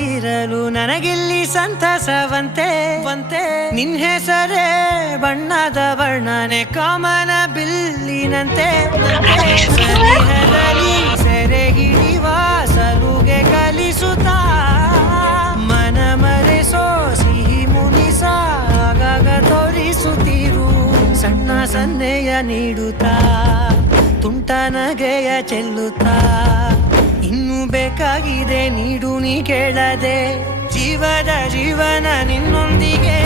ಬಾಳಲಿರಲು ನನಗಿಲ್ಲಿ ಸಂತಸವಂತೆ ನಿನ್ ಹೆಸರೇ ಬಣ್ಣದ ವರ್ಣನೆ ಕಾಮನ ಬಿಲ್ಲಿನಂತೆ ಸನಿಹದಲ್ಲಿ ಸೆರೆ ಹಿಡಿವ ಸಲುಗೆ ಕಲಿಸುತ್ತಾ ಮನ ಮರೆಸೋ ಸಿಹಿ ಮುನಿಸ ಆಗಾಗ ತೋರಿಸುತ್ತಿರು ಸಣ್ಣ ಸನ್ನೆಯ ನೀಡುತ್ತಾ ತುಂಟ ನಗೆಯ ಚೆಲ್ಲುತ್ತಾ ಇನ್ನು ಬೇಕಾಗಿದೆ ನೀಡು ನೀ ಕೇಳದೆ ಜೀವನ ನಿನ್ನೊಂದಿಗೆ